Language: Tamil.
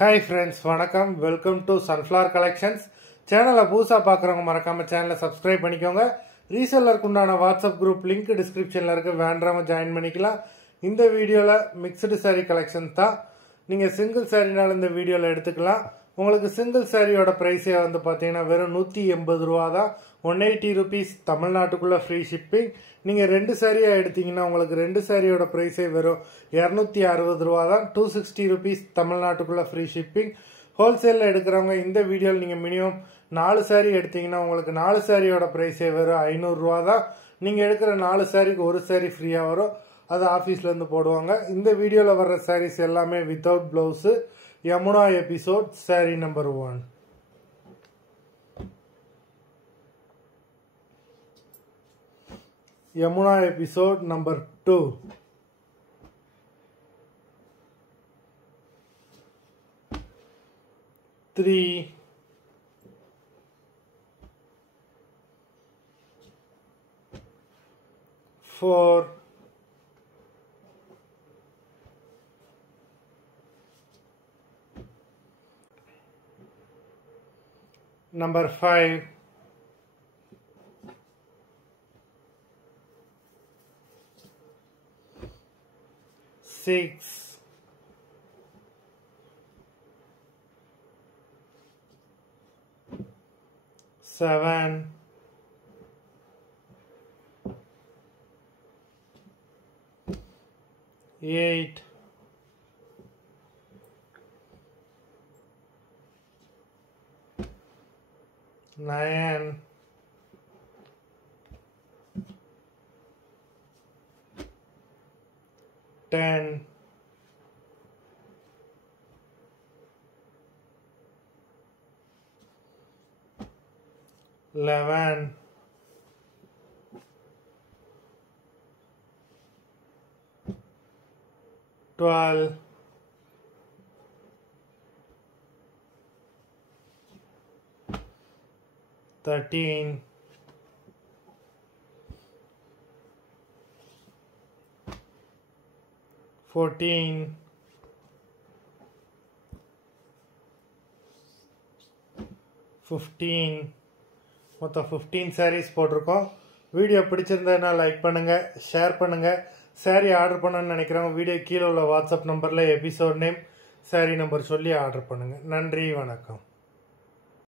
Hi friends, வணக்கம். Welcome to Sunflower Collections. சேனலை புதுசா பார்க்குறவங்க மறக்காம சேனலை சப்ஸ்கிரைப் பண்ணிக்கோங்க. ரீசெல்லருக்கு உண்டான வாட்ஸ்அப் குரூப் லிங்க் டிஸ்கிரிப்ஷனில் இருக்குது, வேண்டாம ஜாயின் பண்ணிக்கலாம். இந்த வீடியோவில் மிக்சடு சாரீ கலெக்ஷன் தான். நீங்கள் சிங்கிள் சாரீனாலும் இந்த வீடியோவில் எடுத்துக்கலாம். உங்களுக்கு சிங்கிள் சாரியோட ப்ரைஸே வந்து பார்த்தீங்கன்னா வெறும் 180 ரூபா தான். 180 rupees தமிழ்நாட்டுக்குள்ளே ஃப்ரீ ஷிப்பிங். நீங்கள் 2 சாரியாக எடுத்தீங்கன்னா உங்களுக்கு 2 சாரியோட ப்ரைஸே வெறும் 260 ரூபா தான். 260 rupees தமிழ்நாட்டுக்குள்ளே ஃப்ரீ ஷிப்பிங். ஹோல்சேலில் எடுக்கிறவங்க இந்த வீடியோவில் நீங்கள் மினிமம் 4 சாரி எடுத்தீங்கன்னா உங்களுக்கு 4 சாரியோட ப்ரைஸே வெறும் 500 ரூபா தான். நீங்கள் எடுக்கிற 4 சாரிக்கு ஒரு சாரி ஃப்ரீயாக வரும், அது ஆஃபீஸ்லேருந்து போடுவாங்க. இந்த வீடியோவில் வர்ற சாரீஸ் எல்லாமே without blouse. Yamuna episode sorry number 1. Yamuna episode number 2. Three, 4, 5, 6, 7, 8, 9, 10, 11, 12, 13, 14, 15. மொத்தம் 15 sarees போட்டிருக்கோம். வீடியோ பிடிச்சிருந்ததுன்னா லைக் பண்ணுங்கள், ஷேர் பண்ணுங்கள். சாரீ ஆர்டர் பண்ணணும்னு நினைக்கிறவங்க வீடியோ கீழே உள்ள வாட்ஸ்அப் நம்பரில் எபிசோட் நேம், சாரீ நம்பர் சொல்லி ஆர்டர் பண்ணுங்கள். நன்றி, வணக்கம்.